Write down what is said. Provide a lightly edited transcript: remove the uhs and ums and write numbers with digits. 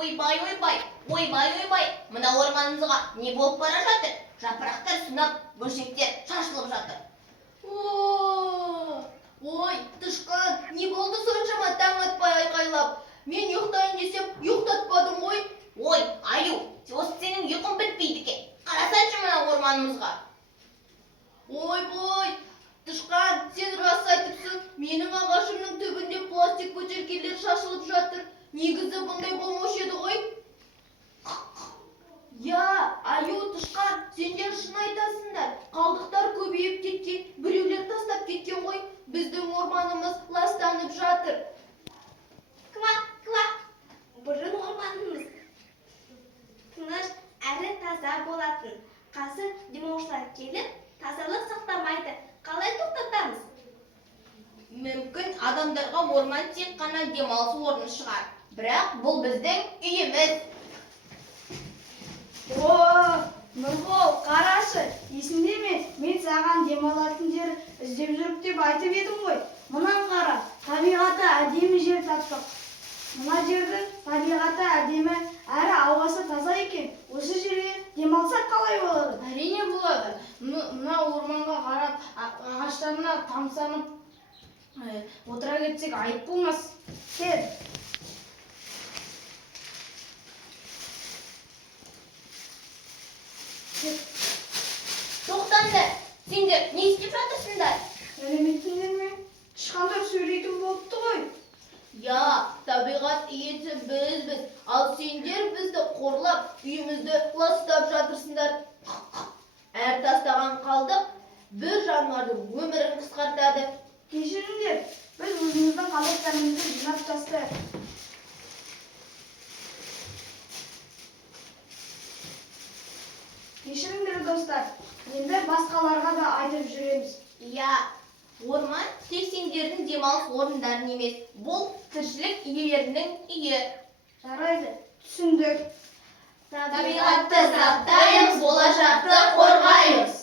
ойбай, мына орманымызға не болып бара жатыр? Жапырақтар сынап, бөшектер шашылып жатыр. Ой, Тышқан, не болды соншама таң атпай айқайлап? Мен ұйықтайын десем, ұйықтатпадың ғой. Ой, Аю, осы сенің ұйқың бітпейді екен. Қарасаңшы мына орманымызға. Ой, Тышқан, сен рас айтыпсың. Менің ағашымның түбінде пластик бөтелкелер шашылып жатыр. Негізі бұндай болмаушы еді ғой. Я, Аю, Тышқан, сендер шын айтасыңдар. Қалдықтар көбейіп кеткен, біреулер тастап кеткен ғой. Біздің орманымыз ластанып жатыр. Ква, бұрын орманымыз тыныш әрі таза болатын. Қазір демалушылар келіп, тазалық сақтамайды. Қалай тоқтатамыз? Мүмкін адамдарға орман тек қана демалыс орны шығар. Бірақ бұл біздің үйіміз. Нұрбол, қарашы, есіңде ме? Мен саған демалатын жер іздеп жүріп деп айтып едім ғой. Мұнан қара, табиғаты әдемі жер таптық. Мына жердің табиғаты әдемі, әрі ауасы таза екен. Осы жерге демалсақ қалай болады? Әрине болады. Мына орманға қарап, ағаштарына тамсанып отыра кетсек айып болмас. Кел. Тоқтаңдар, сендер не істеп жатырсыңдар? Әлеуметтіңдер ме? Тышқандар сөйлейтін болыпты ғой. Я, табиғат иесі бізбіз, ал сендер бізді қорлап, үйімізді ластап жатырсыңдар. Әр тастаған қалдық бір жануардың өмірін қысқартады. Кешіріңдер, біз өзіміздің қалдықтарымызды жинап тастайық. Кешіріңдер достар, енді басқаларға да айтып жүреміз. Я, орман тек сендердің демалыс орындарың емес, бұл тіршілік иелерінің үйі. Жарайды, түсіндік. Табиғатты сақтаймыз, болашақты қорғаймыз.